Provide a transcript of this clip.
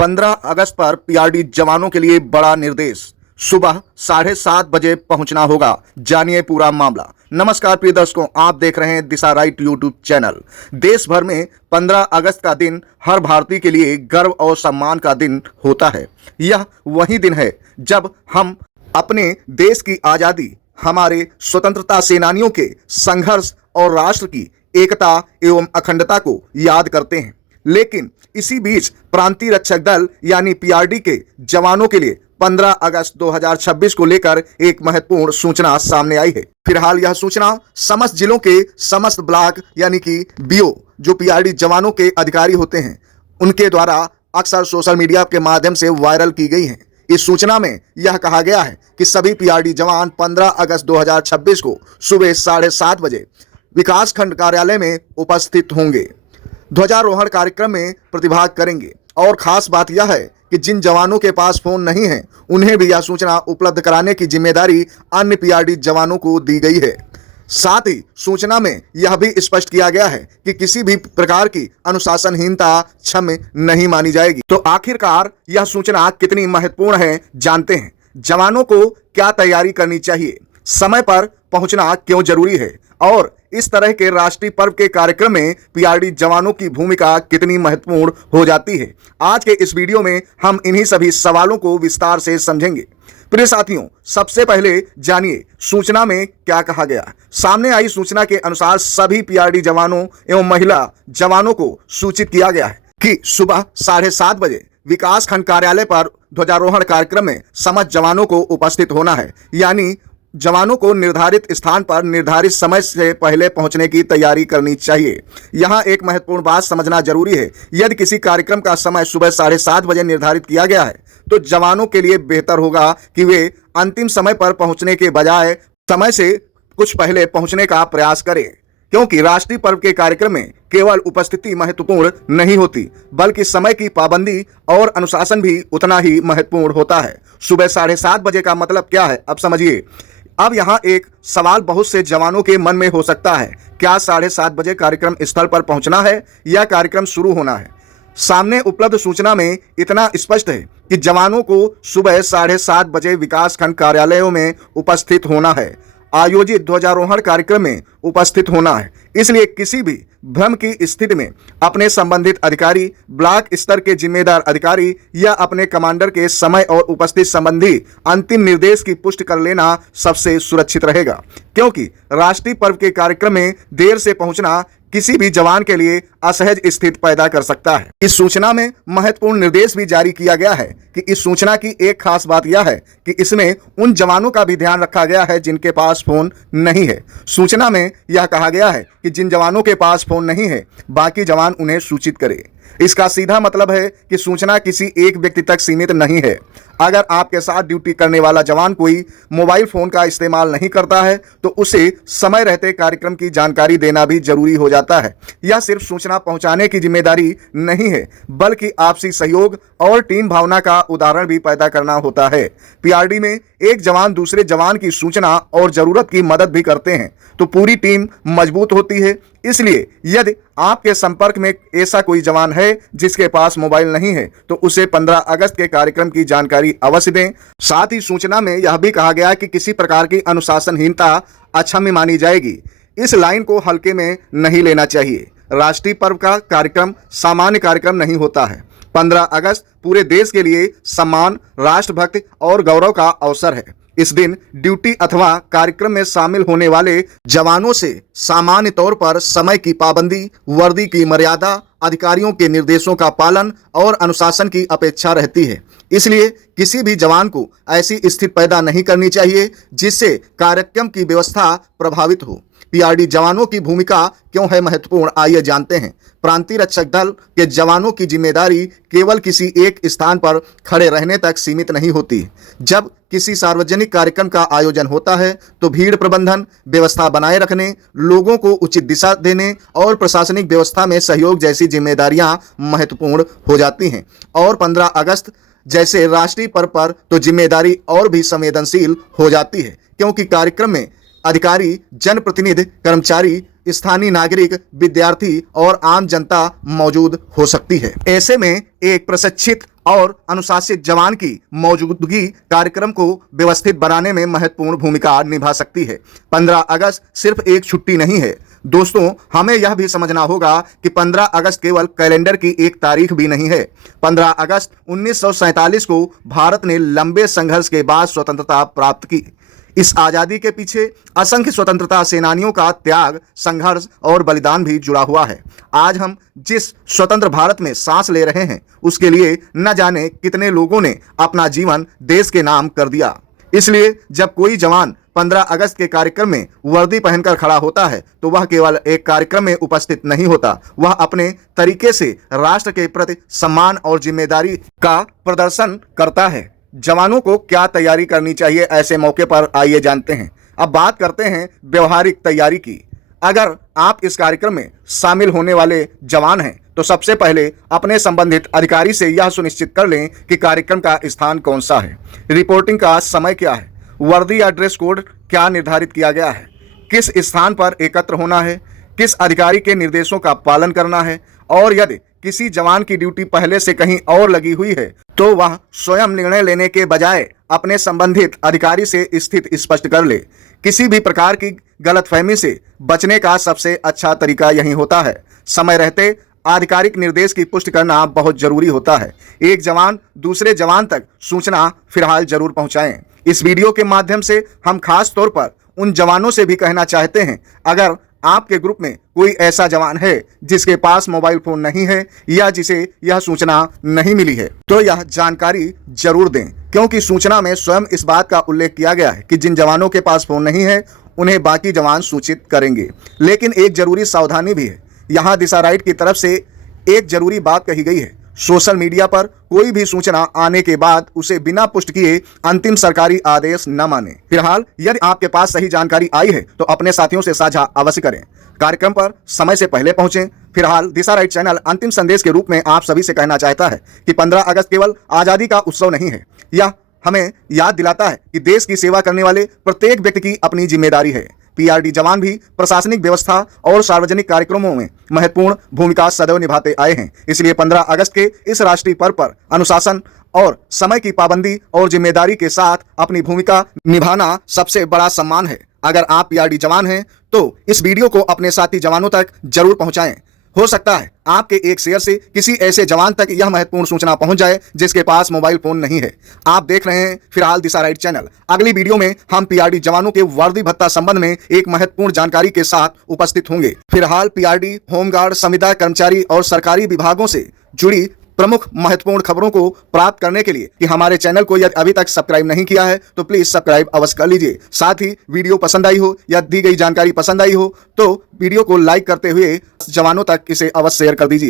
15 अगस्त पर पीआरडी जवानों के लिए बड़ा निर्देश। सुबह 7:30 बजे पहुंचना होगा। जानिए पूरा मामला। नमस्कार प्रिय दर्शकों, आप देख रहे हैं दिशा राइट यूट्यूब चैनल। देश भर में 15 अगस्त का दिन हर भारतीय के लिए गर्व और सम्मान का दिन होता है। यह वही दिन है जब हम अपने देश की आज़ादी, हमारे स्वतंत्रता सेनानियों के संघर्ष और राष्ट्र की एकता एवं अखंडता को याद करते हैं। लेकिन इसी बीच प्रांतीय रक्षक दल यानी पीआरडी के जवानों के लिए 15 अगस्त 2026 को लेकर एक महत्वपूर्ण सूचना सामने आई है। फिलहाल यह सूचना समस्त जिलों के समस्त ब्लॉक यानी कि बीओ जो पीआरडी जवानों के अधिकारी होते हैं उनके द्वारा अक्सर सोशल मीडिया के माध्यम से वायरल की गई है। इस सूचना में यह कहा गया है कि सभी पीआरडी जवान 15 अगस्त 2026 को सुबह 7:30 बजे विकास खंड कार्यालय में उपस्थित होंगे, ध्वजारोहण कार्यक्रम में प्रतिभाग करेंगे। और खास बात यह है कि जिन जवानों के पास फोन नहीं है उन्हें भी यह सूचना उपलब्ध कराने की जिम्मेदारी अन्य पीआरडी जवानों को दी गई है। साथ ही सूचना में यह भी स्पष्ट किया गया है कि किसी भी प्रकार की अनुशासनहीनता क्षम्य नहीं मानी जाएगी। तो आखिरकार यह सूचना कितनी महत्वपूर्ण है, जानते हैं। जवानों को क्या तैयारी करनी चाहिए, समय पर पहुंचना क्यों जरूरी है और इस तरह के राष्ट्रीय पर्व के कार्यक्रम में पीआरडी जवानों की भूमिका कितनी महत्वपूर्ण हो जाती है। आज के इस वीडियो में हम इन्हीं सभी सवालों को विस्तार से समझेंगे। प्रिय साथियों, सबसे पहले जानिए सूचना में क्या कहा गया। सामने आई सूचना के अनुसार सभी पीआरडी जवानों एवं महिला जवानों को सूचित किया गया है कि सुबह 7:30 बजे विकास खंड कार्यालय पर ध्वजारोहण कार्यक्रम में समस्त जवानों को उपस्थित होना है। यानी जवानों को निर्धारित स्थान पर निर्धारित समय से पहले पहुंचने की तैयारी करनी चाहिए। यहां एक महत्वपूर्ण बात समझना जरूरी है। यदि किसी कार्यक्रम का समय सुबह 7:30 बजे निर्धारित किया गया है तो जवानों के लिए बेहतर होगा कि वे अंतिम समय पर पहुंचने के बजाय समय से कुछ पहले पहुंचने का प्रयास करें, क्योंकि राष्ट्रीय पर्व के कार्यक्रम में केवल उपस्थिति महत्वपूर्ण नहीं होती बल्कि समय की पाबंदी और अनुशासन भी उतना ही महत्वपूर्ण होता है। सुबह 7:30 बजे का मतलब क्या है, अब समझिए। अब यहाँ एक सवाल बहुत से जवानों के मन में हो सकता है, क्या 7:30 बजे कार्यक्रम स्थल पर पहुंचना है या कार्यक्रम शुरू होना है? सामने उपलब्ध सूचना में इतना स्पष्ट है कि जवानों को सुबह 7:30 बजे विकास खंड कार्यालयों में उपस्थित होना है, आयोजित ध्वजारोहण कार्यक्रम में उपस्थित होना है। इसलिए किसी भी भ्रम की स्थिति में अपने संबंधित अधिकारी, ब्लॉक स्तर के जिम्मेदार अधिकारी या अपने कमांडर के समय और उपस्थिति संबंधी अंतिम निर्देश की पुष्टि कर लेना सबसे सुरक्षित रहेगा, क्योंकि राष्ट्रीय पर्व के कार्यक्रम में देर से पहुंचना किसी भी जवान के लिए असहज स्थिति पैदा कर सकता है। इस सूचना में महत्वपूर्ण निर्देश भी जारी किया गया है कि इस सूचना की एक खास बात यह है कि इसमें उन जवानों का भी ध्यान रखा गया है जिनके पास फोन नहीं है। सूचना में यह कहा गया है कि जिन जवानों के पास फोन नहीं है बाकी जवान उन्हें सूचित करें। इसका सीधा मतलब है कि सूचना किसी एक व्यक्ति तक सीमित नहीं है। अगर आपके साथ ड्यूटी करने वाला जवान कोई मोबाइल फोन का इस्तेमाल नहीं करता है तो उसे समय रहते कार्यक्रम की जानकारी देना भी जरूरी हो जाता है। यह सिर्फ सूचना पहुंचाने की जिम्मेदारी नहीं है बल्कि आपसी सहयोग और टीम भावना का उदाहरण भी पैदा करना होता है। पीआरडी में एक जवान दूसरे जवान की सूचना और जरूरत की मदद भी करते हैं तो पूरी टीम मजबूत होती है। इसलिए यदि आपके संपर्क में ऐसा कोई जवान है जिसके पास मोबाइल नहीं है तो उसे 15 अगस्त के कार्यक्रम की जानकारी अवश्य दें। साथ ही सूचना में यह भी कहा गया कि किसी प्रकार की अनुशासनहीनता अक्षम्य मानी जाएगी। इस लाइन को हल्के में नहीं लेना चाहिए। राष्ट्रीय पर्व का कार्यक्रम सामान्य कार्यक्रम नहीं होता है। 15 अगस्त पूरे देश के लिए सम्मान, राष्ट्रभक्ति और गौरव का अवसर है। इस दिन ड्यूटी अथवा कार्यक्रम में शामिल होने वाले जवानों से सामान्य तौर पर समय की पाबंदी, वर्दी की मर्यादा, अधिकारियों के निर्देशों का पालन और अनुशासन की अपेक्षा रहती है। इसलिए किसी भी जवान को ऐसी स्थिति पैदा नहीं करनी चाहिए जिससे कार्यक्रम की व्यवस्था प्रभावित हो। पीआरडी जवानों की भूमिका क्यों है महत्वपूर्ण, आइए जानते हैं। प्रांतीय रक्षक दल के जवानों की जिम्मेदारी केवल किसी एक स्थान पर खड़े रहने तक सीमित नहीं होती। जब किसी सार्वजनिक कार्यक्रम का आयोजन होता है तो भीड़ प्रबंधन, व्यवस्था बनाए रखने, लोगों को उचित दिशा देने और प्रशासनिक व्यवस्था में सहयोग जैसी जिम्मेदारियां महत्वपूर्ण हो जाती हैं। और 15 अगस्त जैसे राष्ट्रीय पर्व पर तो जिम्मेदारी और भी संवेदनशील हो जाती है, क्योंकि कार्यक्रम में अधिकारी, जनप्रतिनिधि, कर्मचारी, स्थानीय नागरिक, विद्यार्थी और आम जनता मौजूद हो सकती है। ऐसे में एक प्रशिक्षित और अनुशासित जवान की मौजूदगी कार्यक्रम को व्यवस्थित बनाने में महत्वपूर्ण भूमिका निभा सकती है। 15 अगस्त सिर्फ एक छुट्टी नहीं है दोस्तों, हमें यह भी समझना होगा कि 15 अगस्त केवल कैलेंडर की एक तारीख भी नहीं है। 15 अगस्त 1947 को भारत ने लंबे संघर्ष के बाद स्वतंत्रता प्राप्त की। इस आजादी के पीछे असंख्य स्वतंत्रता सेनानियों का त्याग, संघर्ष और बलिदान भी जुड़ा हुआ है। आज हम जिस स्वतंत्र भारत में सांस ले रहे हैं, उसके लिए न जाने कितने लोगों ने अपना जीवन देश के नाम कर दिया। इसलिए जब कोई जवान 15 अगस्त के कार्यक्रम में वर्दी पहनकर खड़ा होता है तो वह केवल एक कार्यक्रम में उपस्थित नहीं होता, वह अपने तरीके से राष्ट्र के प्रति सम्मान और जिम्मेदारी का प्रदर्शन करता है। जवानों को क्या तैयारी करनी चाहिए ऐसे मौके पर, आइए जानते हैं। अब बात करते हैं व्यवहारिक तैयारी की। अगर आप इस कार्यक्रम में शामिल होने वाले जवान हैं तो सबसे पहले अपने संबंधित अधिकारी से यह सुनिश्चित कर लें कि कार्यक्रम का स्थान कौन सा है, रिपोर्टिंग का समय क्या है, वर्दी या ड्रेस कोड क्या निर्धारित किया गया है, किस स्थान पर एकत्र होना है, किस अधिकारी के निर्देशों का पालन करना है, और यदि किसी जवान की ड्यूटी पहले से कहीं और लगी हुई है तो वह स्वयं निर्णय लेने के बजाय अपने संबंधित अधिकारी से स्थिति स्पष्ट कर ले। किसी भी प्रकार की गलतफहमी से बचने का सबसे अच्छा तरीका यही होता है। समय रहते आधिकारिक निर्देश की पुष्टि करना बहुत जरूरी होता है। एक जवान दूसरे जवान तक सूचना फिलहाल जरूर पहुंचाएं। इस वीडियो के माध्यम से हम खास तौर पर उन जवानों से भी कहना चाहते हैं, अगर आपके ग्रुप में कोई ऐसा जवान है जिसके पास मोबाइल फोन नहीं है या जिसे यह सूचना नहीं मिली है तो यह जानकारी जरूर दें, क्योंकि सूचना में स्वयं इस बात का उल्लेख किया गया है कि जिन जवानों के पास फोन नहीं है उन्हें बाकी जवान सूचित करेंगे। लेकिन एक जरूरी सावधानी भी है। यहाँ दिशा राइट की तरफ से एक जरूरी बात कही गई है, सोशल मीडिया पर कोई भी सूचना आने के बाद उसे बिना पुष्टि किए अंतिम सरकारी आदेश न माने। फिलहाल यदि आपके पास सही जानकारी आई है तो अपने साथियों से साझा अवश्य करें। कार्यक्रम पर समय से पहले पहुंचें। फिलहाल दिशा राइट चैनल अंतिम संदेश के रूप में आप सभी से कहना चाहता है कि 15 अगस्त केवल आजादी का उत्सव नहीं है, यह हमें याद दिलाता है कि देश की सेवा करने वाले प्रत्येक व्यक्ति की अपनी जिम्मेदारी है। पीआरडी जवान भी प्रशासनिक व्यवस्था और सार्वजनिक कार्यक्रमों में महत्वपूर्ण भूमिका सदैव निभाते आए हैं। इसलिए 15 अगस्त के इस राष्ट्रीय पर्व पर अनुशासन और समय की पाबंदी और जिम्मेदारी के साथ अपनी भूमिका निभाना सबसे बड़ा सम्मान है। अगर आप पीआरडी जवान हैं तो इस वीडियो को अपने साथी जवानों तक जरूर पहुंचाएं। हो सकता है आपके एक शेयर से किसी ऐसे जवान तक यह महत्वपूर्ण सूचना पहुंच जाए जिसके पास मोबाइल फोन नहीं है। आप देख रहे हैं फिलहाल दिशा राइट चैनल। अगली वीडियो में हम पीआरडी जवानों के वर्दी भत्ता संबंध में एक महत्वपूर्ण जानकारी के साथ उपस्थित होंगे। फिलहाल पीआरडी, होमगार्ड, संविदा कर्मचारी और सरकारी विभागों से जुड़ी प्रमुख महत्वपूर्ण खबरों को प्राप्त करने के लिए कि हमारे चैनल को यदि अभी तक सब्सक्राइब नहीं किया है तो प्लीज सब्सक्राइब अवश्य कर लीजिए। साथ ही वीडियो पसंद आई हो या दी गई जानकारी पसंद आई हो तो वीडियो को लाइक करते हुए जवानों तक इसे अवश्य शेयर कर दीजिए।